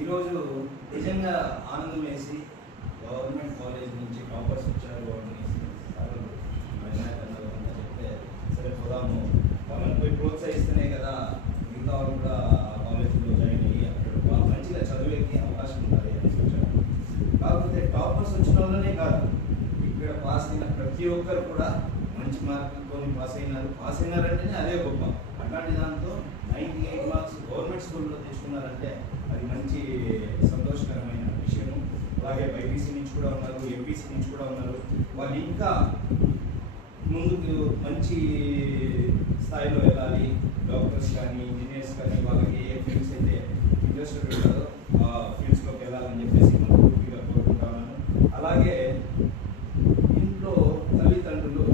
ఈరోజు నిజంగా ఆనందం వేసి గవర్నమెంట్ కాలేజ్ నుంచి టాపర్స్ వచ్చారు అనేసి సార్ చెప్తే సరే పోదాము, వాళ్ళని పోయి ప్రోత్సహిస్తేనే కదా మిగతా వాళ్ళు కూడా ఆ కాలేజీలో జాయిన్ అయ్యి అక్కడ మంచిగా చదివేకి అవకాశం ఉంటుంది అనేసి వచ్చారు. కాకపోతే టాపర్స్ వచ్చిన వాళ్ళనే కాదు, ఇక్కడ పాస్ అయిన ప్రతి ఒక్కరు కూడా మంచి మార్కులతో పాస్ అయినారంటేనే అదే గొప్ప. అట్లాంటి దాంతో 98 మార్క్స్ గవర్నమెంట్ స్కూల్లో తెచ్చుకున్నారంటే అది మంచి సంతోషకరమైన విషయము. అలాగే బైపీసీ నుంచి కూడా ఉన్నారు, ఎంపీసీ నుంచి కూడా ఉన్నారు. వాళ్ళు ఇంకా ముందుకు మంచి స్థాయిలో వెళ్ళాలి. డాక్టర్స్ కానీ ఇంజనీర్స్ కానీ వాళ్ళకి ఏ ఫీల్డ్స్ అయితే ఇంట్రెస్టెడ్ ఉంటుందో ఆ ఫీల్డ్స్లోకి వెళ్ళాలని చెప్పేసి మనం పూర్తిగా కోరుకుంటాను. అలాగే ఇంట్లో తల్లిదండ్రులు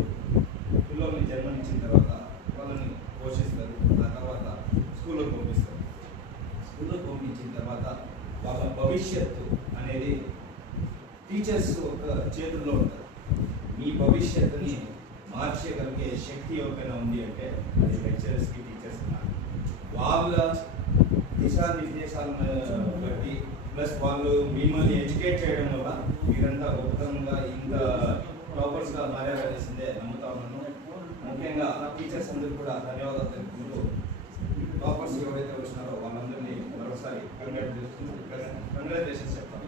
పిల్లల్ని జన్మనిచ్చిన తర్వాత వాళ్ళని పోషిస్తారు, ఆ తర్వాత స్కూల్లోకి పంపిస్తారు. స్కూల్లోకి పంపించిన తర్వాత వాళ్ళ భవిష్యత్తు అనేది టీచర్స్ ఒక చేతుల్లో ఉంటుంది. మీ భవిష్యత్తుని మార్చగలిగే శక్తి ఎవరికైనా ఉంది అంటే అది లెక్చరర్స్కి, టీచర్స్. వాళ్ళ దిశానిర్దేశాలను బట్టి ప్లస్ వాళ్ళు మిమ్మల్ని ఎడ్యుకేట్ చేయడం వల్ల మీరంతా గొప్పతనంగా ఇంకా టాపర్స్గా మారాల్సిందే నమ్ముతా ఉన్నాను. ముఖ్యంగా టీచర్స్ అందరూ కూడా ధన్యవాదాలు తెలుపుకుంటూ టాపర్స్ ఎవరైతే వచ్చినారో వాళ్ళందరినీ మరొకసారి కంగ్రాచులేషన్స్ చెప్తాను.